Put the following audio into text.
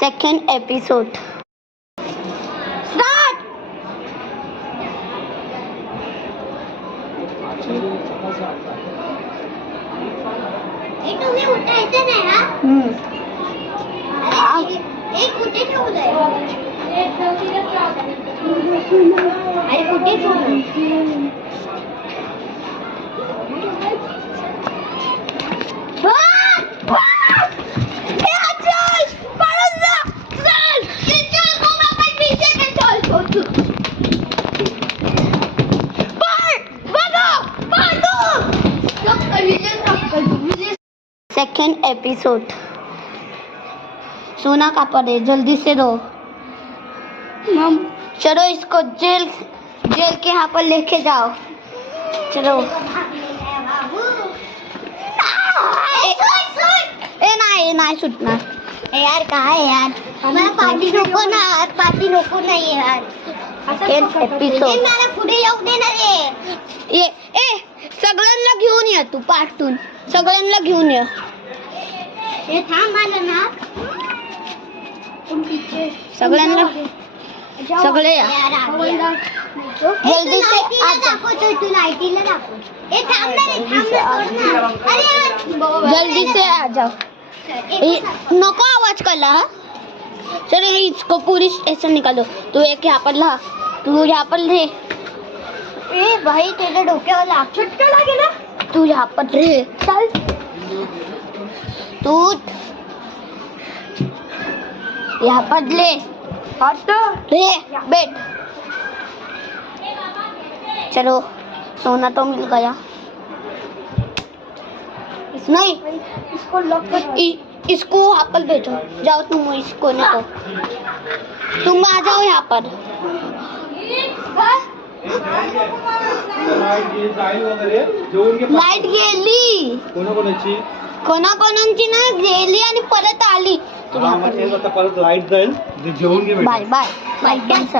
Second episode. Start! तुम्ही उठायचं नाही ना? एक कुठे ठेवलंय? अरे कुठे ठेवलंय? Second episode. सोना का पड़े जल्दी से दो मम। चलो इसको जेल के यहाँ पर लेके जाओ। चलो ए नाही सुटना यार काय यार मला पार्टी नको ना यार, पार्टी नको नाही यार. Second episode. मला पुढे येऊ दे ना रे. ए सगळ्यांना घेऊन ये तू पाठवून सगळ्यांना घेऊन ये. हे थांब आलं ना सगळ्यांना सगळे या. जल्दी से दाखवतो तू लाईटीला दाखव. ए थांब ना रे, थांब ना, सोड ना. अरे यार जल्दी से आ जाओ. नको आवाज करला. चल इसको पुलिस स्टेशन निकालो. तू एक यहाँ पर ला. तू यहाँ पर रहे. ए भाई तेरे डोक्यावर चटका लागेल. तू यहाँ पर रहे. चल तू यहाँ पर ले रे बैठ. चलो सोना तो मिल गया. नहीं इसको लॉक कर. इसको यहाँ पर भेजो. जाओ तुम इसको नहीं तो तुम आ जाओ यहाँ पर. लाईट गेली. कोणाकोणांची ना गेली आणि परत आली. परत लाईट जाईल. जेवून घे. Bye bye bye cancel.